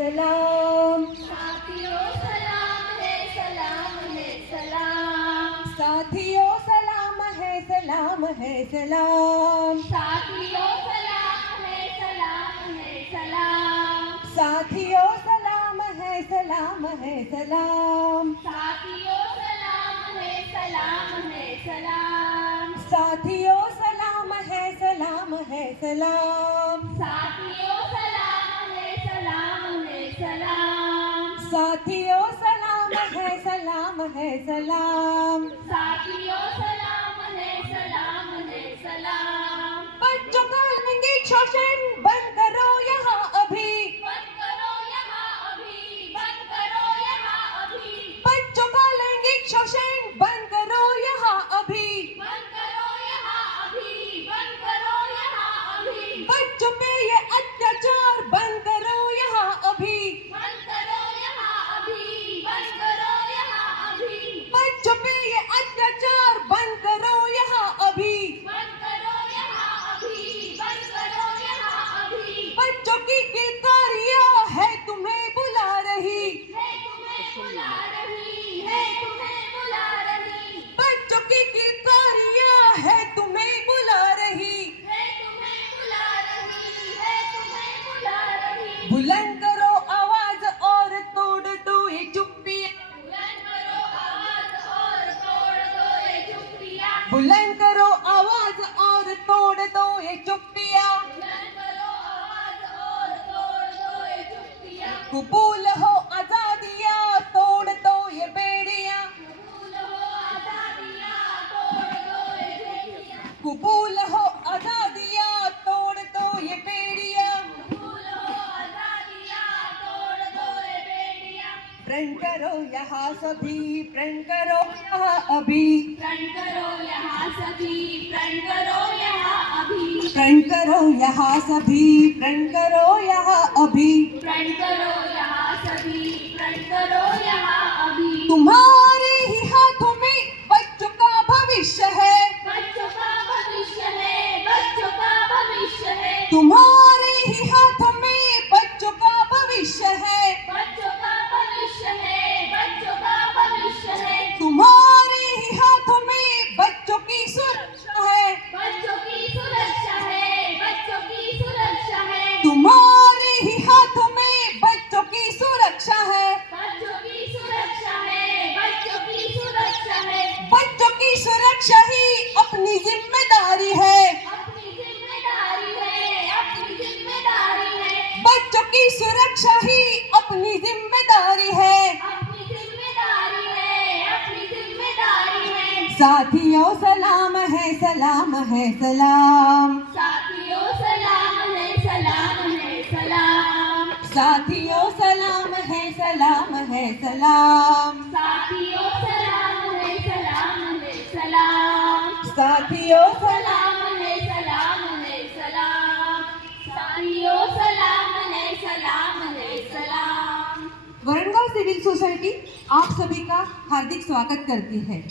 सलाम साथियों सलाम है सलाम है सलाम। साथियों सलाम है सलाम है सलाम साथियों सलाम है सलाम है सलाम। साथियों सलाम है सलाम है सलाम साथियों सलाम है सलाम है सलाम। साथियों सलाम है सलाम है सलाम साथियों सलाम है सलाम है सलाम। साथियों सलाम है सलाम है सलाम साथियों सलाम है सलाम है सलाम। बच्चों का लैंगिक शोषण बंद करो यहाँ अभी बंद करो यहाँ अभी, बंद करो यहाँ अभी, बच्चों का लैंगिक शोषण बंद करो यहाँ अभी बंद करो यहाँ अभी, बंद करो यहाँ अभी, बच्चों पे ये अत्याचार बंद करो यहाँ अभी बंद करो यहाँ अभी, बंद करो यहाँ अभी, बच्चों पे ये अत्याचार बंद करो यहाँ अभी बंद करो यहाँ अभी, बंद करो यहाँ अभी। बच्चों की किलकारियाँ है तुम्हें बुला रही है तुम्हें बुला रही, है तुम्हें बुला रही, बच्चों की किलकारियाँ है तुम्हें बुला रही है तुम्हें बुला रही, है तुम्हें बुला रही। बुलंद करो आवाज और तोड़ दो ये चुप्पियाँ बुलंद करो आवाज और तोड़ दो ये चुप्पियाँ। बुलंद करो आवाज और तोड़ दो ये चुप्पियाँ बुलंद करो आवाज और तोड़ दो ये चुप्पियाँ। कबूल हो आजादियाँ तोड़ दो ये बेड़ियाँ कबूल हो आजादियाँ तोड़ दो ये बेड़ियाँ। कबूल हो आजादियाँ तोड़ दो ये बेड़ियाँ कबूल हो आजादियाँ तोड़ दो ये बेड़ियाँ। प्रण करो यहाँ सभी प्रण करो यहाँ अभी प्रण करो यहाँ सभी, प्रण करो यहाँ अभी, प्रण करो यहाँ सभी प्रण करो यहाँ अभी प्रण करो यहाँ सभी, प्रण करो यहाँ अभी। तुम्हारे ही हाथों में बच्चों का भविष्य है बच्चों का भविष्य है, बच्चों का भविष्य है, तुम्हारे ही हाथों में बच्चों का भविष्य है बच्चों का भविष्य है, बच्चों का भविष्य है। तुम्हारे ही हाथों में बच्चों की सुरक्षा है बच्चों की सुरक्षा है, बच्चों की सुरक्षा है, तुम्हारे ही हाथों में बच्चों की सुरक्षा है बच्चों की सुरक्षा है, बच्चों की सुरक्षा है। बच्चों की सुरक्षा ही अपनी जिम्मेदारी है अपनी जिम्मेदारी है, अपनी जिम्मेदारी है, बच्चों की सुरक्षा ही अपनी जिम्मेदारी है अपनी जिम्मेदारी है, अपनी जिम्मेदारी है। साथियों सलाम है सलाम है सलाम साथियों सलाम है सलाम है सलाम। साथियों सलाम है सलाम है सलाम साथियों सलाम है सलाम है सलाम। साथियों सलाम है सलाम है सलाम। साथियों सलाम है सलाम है सलाम। वरणगांव सिविल सोसाइटी आप सभी का हार्दिक स्वागत करती है।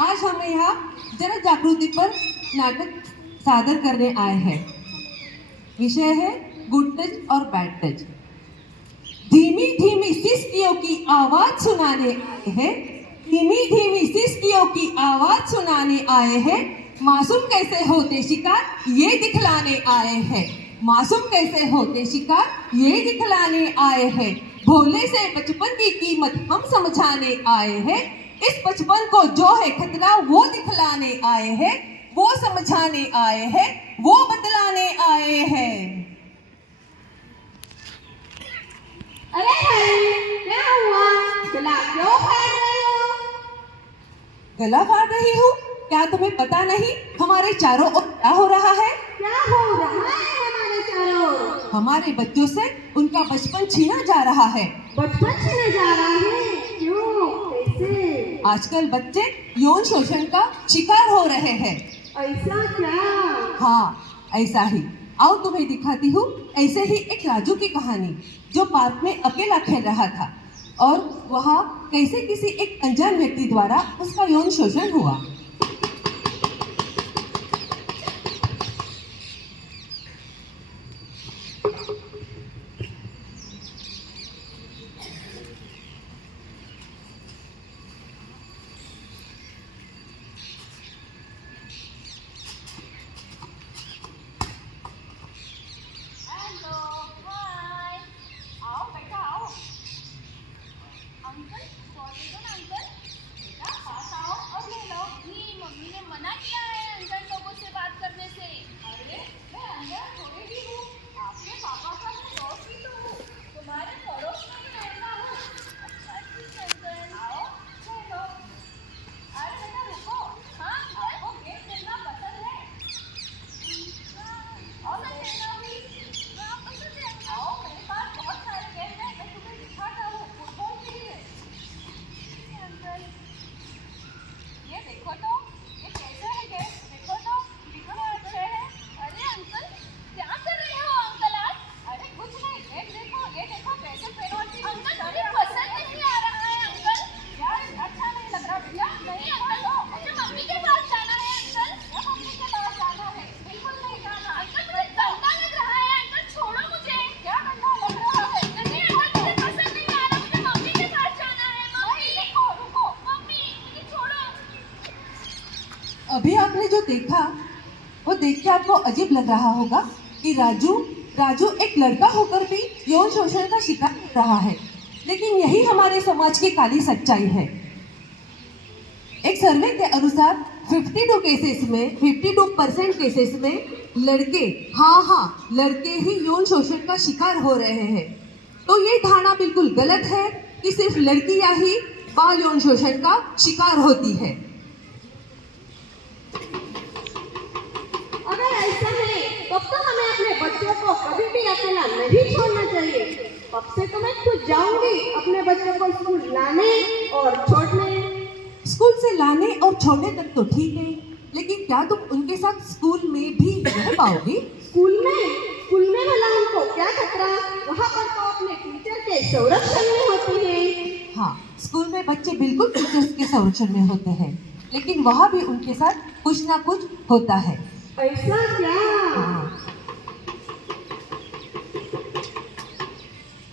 आज हम यहाँ जन जागृति पर नाटक सादर करने आए हैं। विषय है गुड टच और बैड टच। धीमी धीमी सिसकियों की आवाज सुनाने आए हैं, धीमी धीमी सिसकियों की आवाज सुनाने आए हैं। मासूम कैसे होते शिकार ये दिखलाने आए हैं, मासूम कैसे होते शिकार ये दिखलाने आए हैं। भोले से बचपन की कीमत हम समझाने आए हैं, इस बचपन को जो है खतरा वो दिखलाने आए हैं, वो समझाने आए हैं, वो बतलाने आए हैं। अरे भाई क्या हुआ? गला क्यों फाड़ रहे हो? गला फाड़ रही हूँ? क्या तुम्हें पता नहीं हमारे चारों ओर क्या हो रहा है? क्या हो रहा है हमारे चारों ओर? हमारे बच्चों से उनका बचपन छीना जा रहा है। बचपन छीने जा रहा है? क्यों? कैसे? आजकल बच्चे यौन शोषण का शिकार हो रहे हैं। ऐसा क्या? हाँ ऐसा ही। आओ तुम्हें दिखाती हूँ ऐसे ही एक राजू की कहानी, जो पार्क में अकेला खेल रहा था और वहाँ कैसे किसी एक अनजान व्यक्ति द्वारा उसका यौन शोषण हुआ। देखा वो देख के आपको अजीब लग रहा होगा कि राजू एक लड़का होकर भी यौन शोषण का शिकार हो रहा है। लेकिन यही हमारे समाज की काली सच्चाई है। एक सर्वे के अनुसार 52% केसेस में लड़के लड़के ही यौन शोषण का शिकार हो रहे हैं। तो ये धारणा बिल्कुल गलत है कि सिर्फ लड़कियां ही बाल यौन शोषण का शिकार होती है। अगर ऐसा है तब तो हमें अपने बच्चों को कभी भी अकेला नहीं छोड़ना चाहिए। अब से तो मैं खुद जाऊंगी अपने बच्चों को स्कूल लाने और छोड़ने। स्कूल से लाने और छोड़ने तक तो ठीक है, लेकिन क्या तुम उनके साथ स्कूल में भी रह पाओगी? स्कूल में वाला उनको क्या खतरा? वहाँ पर तो अपने टीचर के संरक्षण में होते हैं। हाँ, स्कूल में बच्चे बिल्कुल टीचर्स के संरक्षण में होते हैं, लेकिन वहाँ भी उनके साथ कुछ ना कुछ होता है। ऐसा क्या?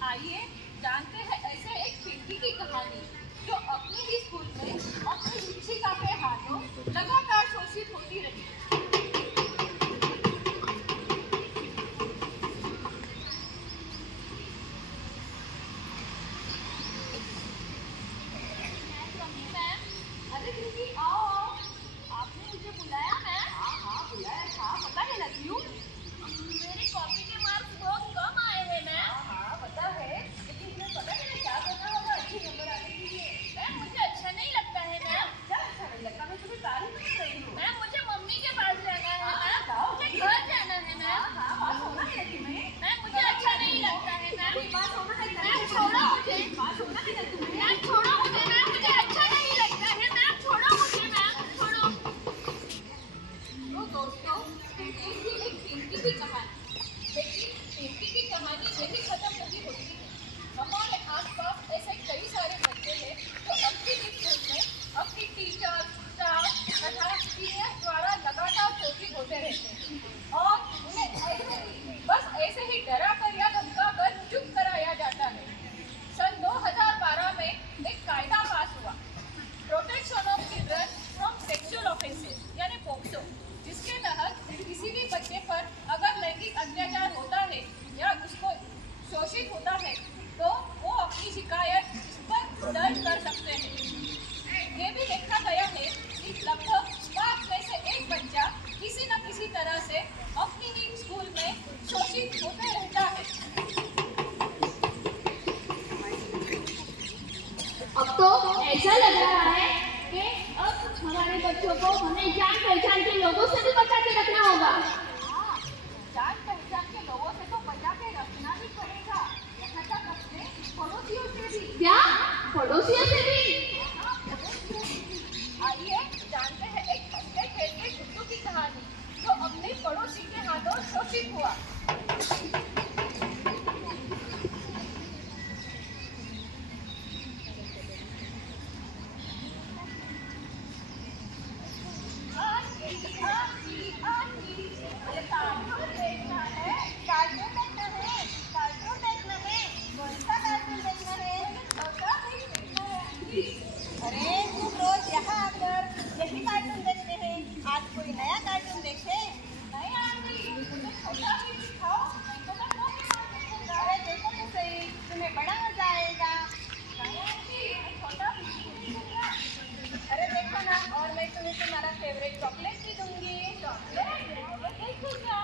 आइए जानते हैं ऐसे एक पिंकी की कहानी जो अपने ही स्कूल में अपनी शिक्षिका के हाथों लगातार शोषित होती रही। मैम, अरे पिंकी आओ, आपने मुझे बुलाया मैम? हाँ बुलाया था, बताइए ना क्यों? मेरी कॉपी के मार्क्स बहुत कम आए हैं मैम। हाँ पता है, लेकिन तुम्हें पता है ना क्या करना होगा अच्छे नंबर आने के लिए? मैम मुझे अच्छा नहीं लगता है मैम। क्या अच्छा नहीं लगता? मैं तुम्हें तारीफ कर रही हूँ। मैम मुझे मम्मी के पास जाना है मैम, मुझे घर जाना है मैम। हाँ बात होना है ना तुम्हें। मैम मुझे अच्छा नहीं लगता है मैम। बात होना है ना। मैम छोड़ो मुझे। बात होना है ना तुम्हें। मैम छोड़ो मुझे मैम, मुझे अच्छा नहीं लगता है मैम। छोड़ो मुझे मैम, छोड़ो। तो दोस्तों, ये थी एक पिंकी की कहानी। लेकिन पिंकी की कहानी यही खत्म नहीं होती है। हमारे आसपास ऐसे कई सारे बच्चे हैं जो अपनी स्कूल में अपनी टीचर, स्टाफ तथा सीनियर द्वारा लगातार शोषित होते रहते हैं और उन्हें बस ऐसे ही डरा कर या धमका कर चुप कराया जाता है। सन 2012 में एक कायदा पास हुआ, protection of children from sexual offences यानी पोक्सो, जिसके तहत किसी भी बच्चे पर अगर लैंगिक अत्याचार होता है या उसको शोषित होता है तो वो अपनी शिकायत इस पर दर्ज कर सकते हैं। ये भी देखा गया है कि लगभग 5 में से एक बच्चा किसी न किसी तरह से अपनी ही स्कूल में शोषित होते रहता है। अब तो ऐसा लग रहा है कि अब हमारे बच्चों को हमें जान पहचान के लोगों से भी बचा के रखना होगा। हाँ, जान पहचान के लोगों से तो बचा के रखना ही पड़ेगा, यहाँ तक अपने पड़ोसियों से भी। क्या? पड़ोसियों से भी? हाँ, पड़ोसियों से भी। आइए जानते हैं एक हंसते खेलते गुड्डू की कहानी जो अपने पड़ोसी के हाथों शोषित हुआ। अरे तुम रोज यहाँ आकर यही कार्टून देखते हैं, आज कोई नया कार्टून देखे? नहीं आंटी, मुझे छोटा भी दिखाओ, नहीं तो मैं कौन सा देखूंगा? अरे देखो तो सही, तुम्हें बड़ा मजा आएगा। नहीं आंटी, मैं छोटा भी देखूंगा। अरे देखो ना, और मैं तुम्हें तुम्हारा फेवरेट चॉकलेट भी दूंगी। चॉकलेट देखूंगा।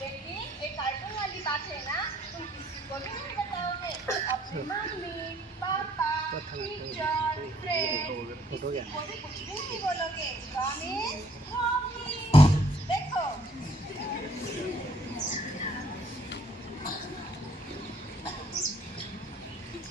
लेकिन ये कार्टून वाली बात है ना, तुम किसी को भी नहीं बताओगे, अपनी मम्मी, पापा, टीचर, फ्रेंड, किसी को भी कुछ भी नहीं बोलोगे। प्रॉमिस? देखो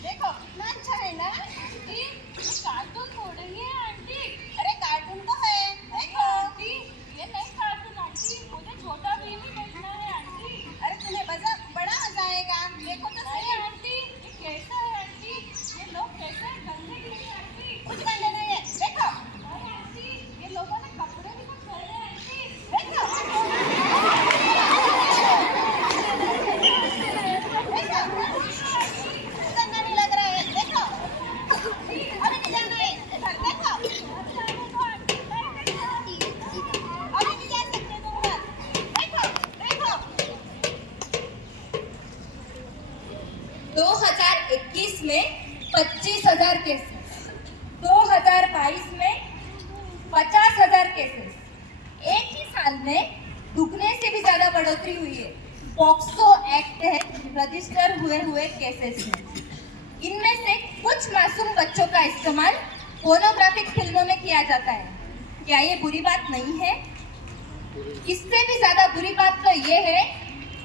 देखो कितना अच्छा है ना। आंटी, ये कार्टून थोड़ रही है आंटी। अरे कार्टून तो है, देखो। आंटी, ये नहीं कार्टून आंटी, मुझे छोटा भी नहीं देखना है आंटी। अरे तुम्हें बड़ा मजा आएगा, देखो तो नहीं सही। आंटी, ये कैसा है आंटी? ये लोग कैसे गंदे दिखते हैं आंटी? कुछ करने नहीं है, देखो। नहीं आंटी, ये लोगों ने कपड़े भी तो पहने हैं आंटी। 2021 में 25,000 केसेस, 2022 में 50,000 केसेस। एक ही साल में दुगने से भी ज्यादा बढ़ोतरी हुई है पॉक्सो एक्ट है रजिस्टर हुए केसेस में। इनमें से कुछ मासूम बच्चों का इस्तेमाल पोर्नोग्राफिक फिल्मों में किया जाता है। क्या ये बुरी बात नहीं है? इससे भी ज्यादा बुरी बात तो ये है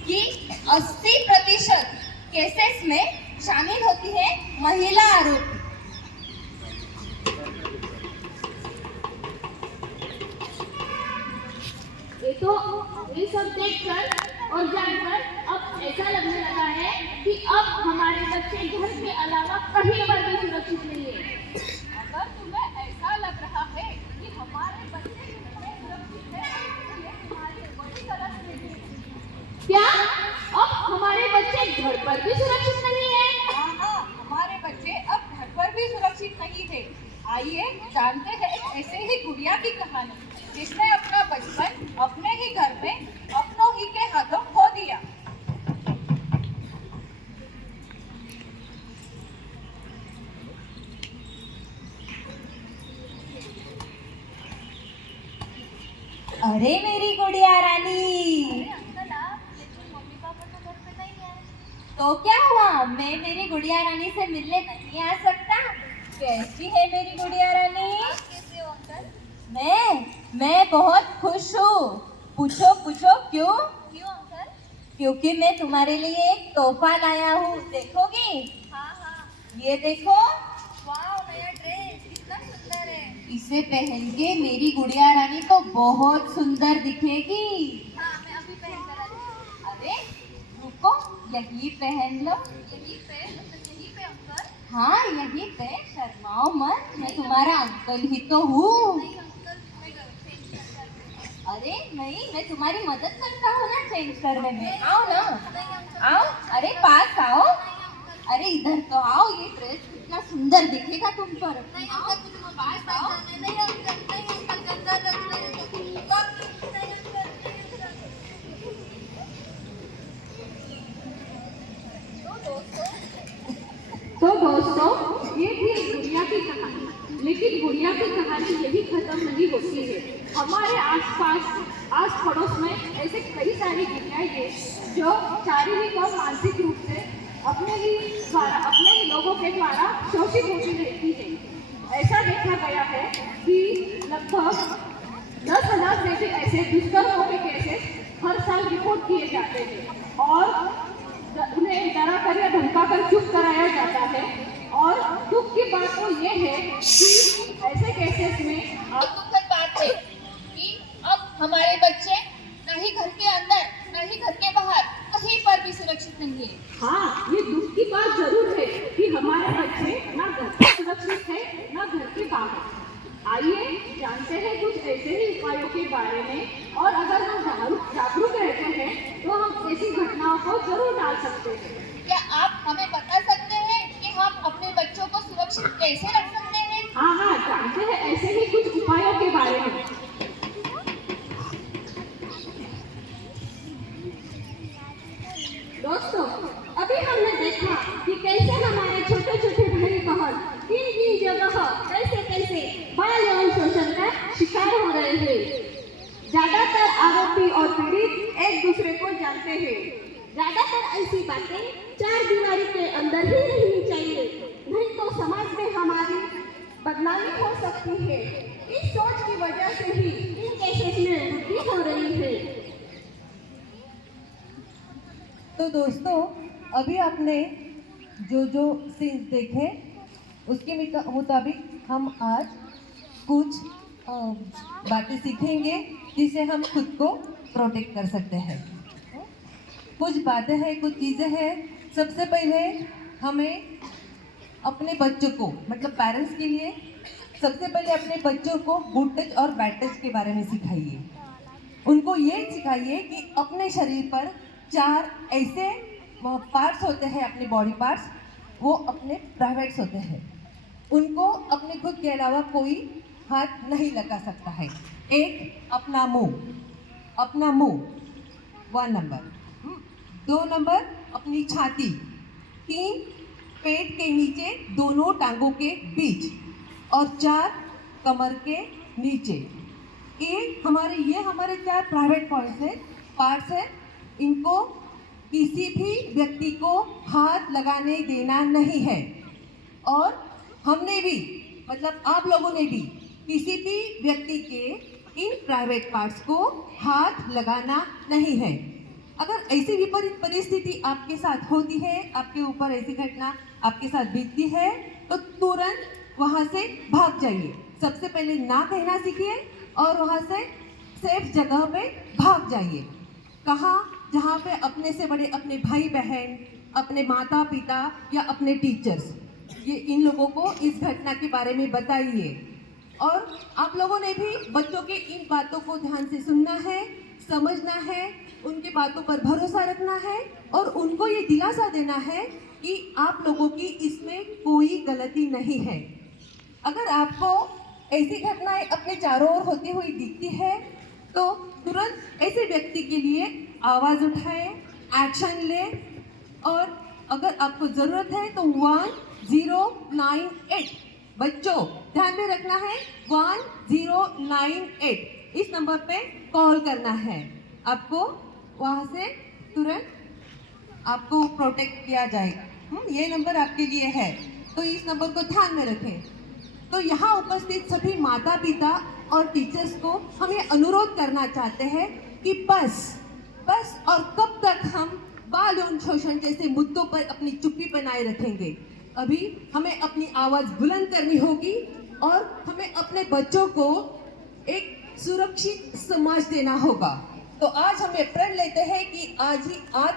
कि 80% केसेस में शामिल होती है महिला आरोपी। ये सब देखकर और जानकर अब ऐसा लगने लगा है कि अब हमारे बच्चे घर के अलावा कहीं पर भी सुरक्षित नहीं है। अगर तुम्हें ऐसा लग रहा है कि हमारे बच्चे घर में सुरक्षित है, तो ये तुम्हारी बड़ी गलतफहमी है। क्या अब हमारे बच्चे घर पर भी सुरक्षित नहीं है? हाँ, हमारे बच्चे अब घर पर भी सुरक्षित नहीं थे। आइए जानते हैं ऐसे ही गुड़िया की कहानी जिसने अपना बचपन अपने ही घर में अपनों ही के हाथों खो दिया। अरे मेरी गुड़िया रानी, अंकल आप, लेकिन मम्मी पापा तो घर पे नहीं है। तो क्या हुआ? मैं मेरी गुड़िया रानी से मिलने नहीं आ सकता? कैसी है मेरी गुड़िया रानी? आप कैसे हो अंकल? मैं बहुत खुश हूँ। पूछो पूछो क्यों? क्यों अंकल? क्योंकि मैं तुम्हारे लिए एक तोहफा लाया हूँ, देखोगी? हाँ हाँ। ये देखो, वाह, नया ड्रेस कितना सुंदर है। इसे पहन के मेरी गुड़िया रानी तो बहुत सुंदर दिखेगी। हाँ, मैं अभी पहन कर आती हूँ। अरे रुको, यही पहन लो। यहीं पे, मतलब यहीं पे अंकल? हाँ यही पे, शर्माओ मत, मैं तुम्हारा अंकल ही तो हूँ। नहीं अंकल, मैं चेंज कर आती हूँ। अरे नहीं, मैं तुम्हारी मदद करता हूँ ना चेंज करने में। आओ ना, नहीं अंकल। आओ, अरे पास आओ। नहीं अंकल। अरे इधर तो आओ, ये ड्रेस कितना सुंदर दिखेगा तुम पर। नहीं अंकल, मुझे मम्मी के साथ जाना है। नहीं अंकल, नहीं अंकल, गंदा लग रहा है। नहीं अंकल, नहीं अंकल। तो दोस्तों, ये थी गुड़िया की कहानी। लेकिन गुड़िया की कहानी यही खत्म नहीं होती है। हमारे आसपास, आस पड़ोस में ऐसे कई सारी गुड़ियाएं हैं जो शारीरिक और मानसिक रूप से अपने ही लोगों के द्वारा शोषित होती रहती है। ऐसा देखा गया है कि लगभग 10,000 से भी ऐसे दुष्कर्मों के केसेस हर साल रिपोर्ट किए जाते हैं और उन्हें डरा कर या धमका कर चुप कराया जाता है। और दुख की बात तो ये है कि ऐसे केसेस में दुखद बात है कि अब हमारे बच्चे न ही घर के अंदर न ही घर के बाहर कहीं पर भी सुरक्षित नहीं है। हाँ, ये दुख की बात जरूर है कि हमारे बच्चे ना घर पर सुरक्षित है ना घर के बाहर। आइए जानते हैं कुछ ऐसे ही उपायों के बारे में, और अगर हम जागरूक रहते हैं तो हम ऐसी घटनाओं को जरूर टाल सकते हैं। क्या आप हमें बता सकते हैं कि हम अपने बच्चों को सुरक्षित कैसे रख सकते हैं? हाँ, जानते हैं ऐसे ही कुछ उपायों के बारे में। दोस्तों, अभी हमने देखा कि कैसे हमारे छोटे छोटे भाई बहन किन किन जगह कैसे बाल यौन शोषण का शिकार हो रहे हैं। ज्यादातर आरोपी और पीड़ित एक दूसरे को जानते हैं। ज्यादातर ऐसी बातें चार दीवारी के अंदर ही रहनी चाहिए, नहीं तो समाज में हमारी बदनामी हो सकती है। इस सोच की वजह से ही इन केसेस में वृद्धि हो रही है। तो दोस्तों, अभी आपने जो सीन्स देखे उसके मुताबिक हम आज कुछ बातें सीखेंगे जिससे हम खुद को प्रोटेक्ट कर सकते हैं। कुछ बातें हैं, कुछ चीज़ें हैं। सबसे पहले हमें अपने बच्चों को, मतलब पेरेंट्स के लिए सबसे पहले अपने बच्चों को गुड टच और बैड टच के बारे में सिखाइए। उनको ये सिखाइए कि अपने शरीर पर 4 ऐसे पार्ट्स होते हैं, अपने बॉडी पार्ट्स, वो अपने प्राइवेट्स होते हैं। उनको अपने खुद के अलावा कोई हाथ नहीं लगा सकता है। एक, अपना मुंह 1 नंबर। 2 नंबर, अपनी छाती। 3, पेट के नीचे दोनों टांगों के बीच और 4 कमर के नीचे। ये हमारे 4 प्राइवेट पार्ट्स है। इनको किसी भी व्यक्ति को हाथ लगाने देना नहीं है और हमने भी मतलब आप लोगों ने भी किसी भी व्यक्ति के इन प्राइवेट पार्ट्स को हाथ लगाना नहीं है। अगर ऐसी विपरीत परिस्थिति आपके साथ होती है, आपके ऊपर ऐसी घटना आपके साथ बीतती है, तो तुरंत वहाँ से भाग जाइए। सबसे पहले ना कहना सीखिए और वहाँ से सेफ जगह पे भाग जाइए। कहाँ? जहाँ पे अपने से बड़े अपने भाई बहन, अपने माता पिता या अपने टीचर्स, ये इन लोगों को इस घटना के बारे में बताइए। और आप लोगों ने भी बच्चों के इन बातों को ध्यान से सुनना है, समझना है, उनके बातों पर भरोसा रखना है और उनको ये दिलासा देना है कि आप लोगों की इसमें कोई गलती नहीं है। अगर आपको ऐसी घटनाएं अपने चारों ओर होती हुई दिखती है तो तुरंत ऐसे व्यक्ति के लिए आवाज़ उठाएं, एक्शन लें और अगर आपको ज़रूरत है तो 1098 बच्चों ध्यान में रखना है 1098 इस नंबर पे कॉल करना है। आपको वहाँ से तुरंत आपको प्रोटेक्ट किया जाएगा। ये नंबर आपके लिए है तो इस नंबर को ध्यान में रखें। तो यहाँ उपस्थित सभी माता पिता और टीचर्स को हम ये अनुरोध करना चाहते हैं कि बस और कब तक हम बाल यौन शोषण जैसे मुद्दों पर अपनी चुप्पी बनाए रखेंगे। अभी हमें अपनी आवाज़ बुलंद करनी होगी और हमें अपने बच्चों को एक सुरक्षित समाज देना होगा। तो आज हम ये प्रण लेते हैं कि आज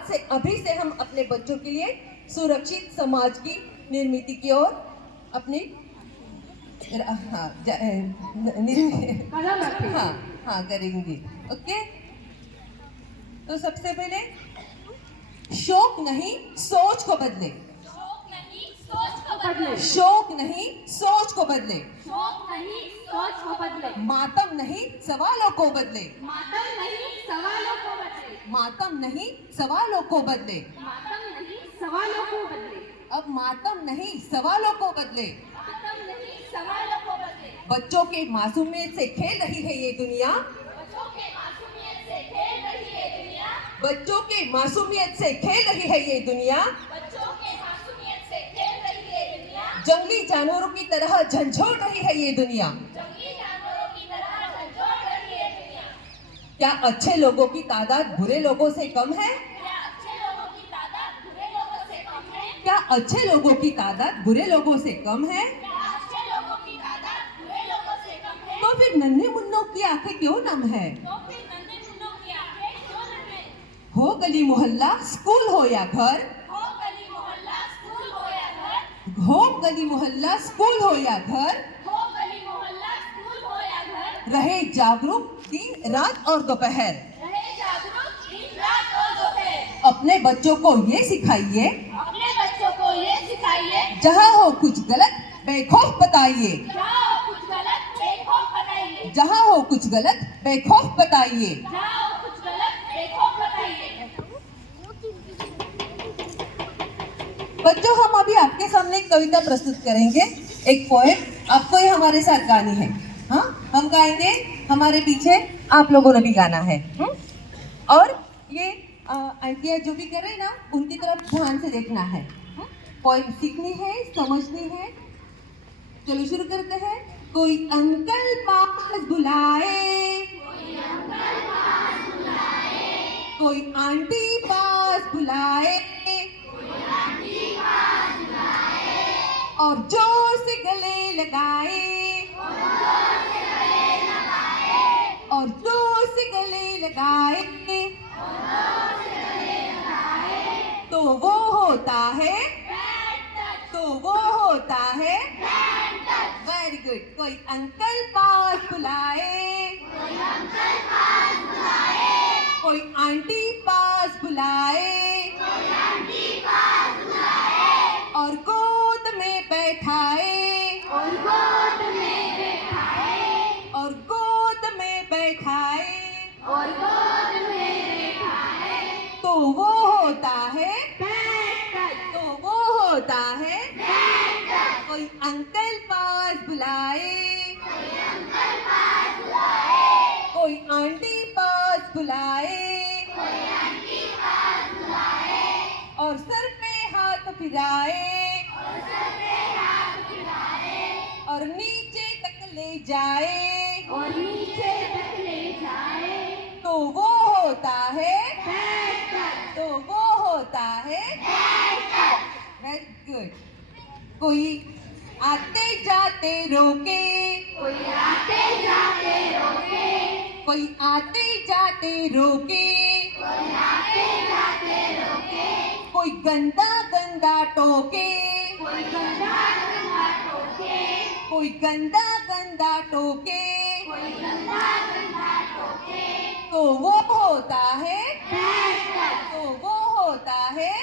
से अभी से हम अपने बच्चों के लिए सुरक्षित समाज की निर्मित की ओर अपनी हाँ करेंगे। ओके, तो सबसे पहले शौक नहीं सोच को बदले। शौक नहीं सोच को बदले। शौक नहीं सोच को बदले। शौक नहीं सोच को बदले। मातम नहीं सवालों को बदले। मातम नहीं सवालों को बदले। मातम नहीं सवालों को बदले। मातम नहीं सवालों को बदले। अब मातम नहीं सवालों को बदले। मातम नहीं सवालों को बदले। बच्चों के मासूमियत से खेल रही है ये दुनिया। बच्चों के मासूमियत से खेल रही है दुनिया। बच्चों के मासूमियत से खेल रही है ये दुनिया। बच्चों के मासूमियत से खेल रही है दुनिया। जंगली जानवरों की तरह झंझोड़ रही है ये दुनिया। जंगली जानवरों की तरह झंझोड़ रही है दुनिया। क्या अच्छे लोगों की तादाद बुरे लोगों से कम है? क्या अच्छे लोगों की तादाद बुरे लोगों से कम है? क्या अच्छे लोगों की तादाद बुरे लोगों से कम है? क्या अच्छे लोगों की तादाद बुरे लोगों से कम है? तो फिर नन्हे मुन्नों की आंखें क्यों नम है? तो फिर नन्हे मुन्नों की आंखें क्यों नम है? हो गली मोहल्ला स्कूल हो या घर, हो गली मोहल्ला स्कूल हो या घर। हो गली मोहल्ला स्कूल हो या घर, हो गली मोहल्ला स्कूल हो या घर। रहे जागरूक दिन रात और दोपहर। रहे जागरूक दिन रात और दोपहर। अपने बच्चों को ये सिखाइए, अपने बच्चों को ये सिखाइए, जहाँ हो कुछ गलत बेखौफ बताइए। जहाँ हो कुछ गलत बेखौफ बताइए। जहाँ हो कुछ गलत बेखौफ बताइए। जहाँ हो कुछ गलत बेखौफ बताइए। बच्चों, हम अभी आपके सामने एक कविता प्रस्तुत करेंगे, एक पोएम। आपको ये हमारे साथ गानी है। हाँ, हम गाएंगे, हमारे पीछे आप लोगों ने भी गाना है। और ये आंटियाँ जो भी कर रही ना, उनकी तरफ ध्यान से देखना है। पोएम सीखनी है, समझनी है। चलो शुरू करते हैं। कोई अंकल पास बुलाए, कोई आंटी पास बुलाए, और जोर से गले लगाए, और जोर से गले लगाए, तो वो होता है, तो वो होता है। Very good. कोई अंकल पास बुलाए, कोई आंटी पास बुलाए, और गोद में बैठाए, और गोद में बैठाए, तो वो होता है, तो वो होता है। कोई अंकल पास बुलाए, कोई आंटी पास बुलाए, और सर पे हाथ फिराए, और नीचे तक ले जाए, और नीचे तक ले जाए, तो वो होता है, तो वो होता है। Very good. कोई आते जाते रोके, कोई आते जाते रोके, कोई आते जाते रोके, कोई आते जाते रोके, कोई गंदा गंदा टोके, कोई गंदा गंदा टोके, कोई गंदा गंदा टोके, कोई गंदा गंदा टोके, तो वो होता है, बैठ तो वो होता है।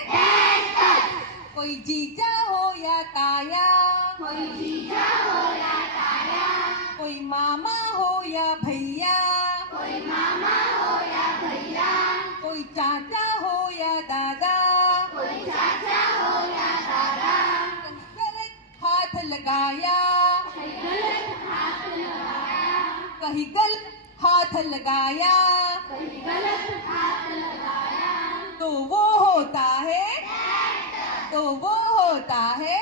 कोई जीजा हो या ताया, कोई जीजा हो या ताया, कोई मामा हो या भैया, कोई मामा हो या भैया, कोई चाचा हो या दादा, कोई चाचा हो या दादा, गलत हाथ लगाया, कहीं गलत हाथ लगाया, कहीं गलत हाथ लगाया, कहीं गलत हाथ लगाया, तो वो होता है, तो वो होता है।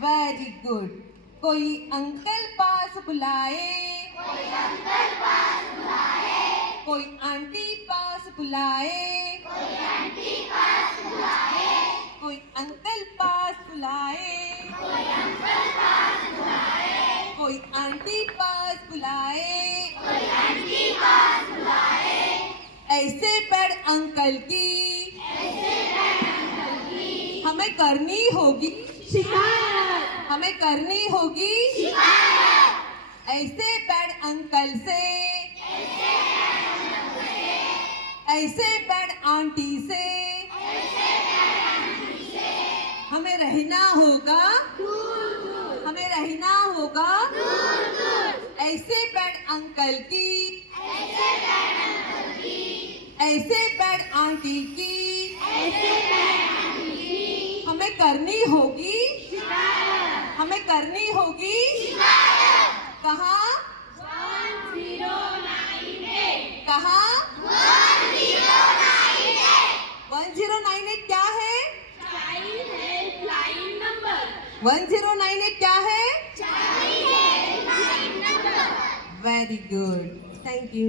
Very good. कोई अंकल पास बुलाए, कोई अंकल पास बुलाए, कोई आंटी पास बुलाए, कोई आंटी पास बुलाए, कोई अंकल पास बुलाए, कोई अंकल पास बुलाए, कोई आंटी पास बुलाए, कोई आंटी पास बुलाए, ऐसे पैर अंकल की हमें करनी होगी शिकायत, हमें करनी होगी ऐसे पैर अंकल से, ऐसे पैर आंटी से हमें रहना होगा, हमें रहना होगा ऐसे पैर अंकल की, ऐसे पैर आंटी की हमें करनी होगी, हमें करनी होगी। कहाँ, 1098, कहाँ 1098 क्या है? चाइल्ड हेल्पलाइन नंबर, 1098 क्या है? Child helpline number. Very good, thank you.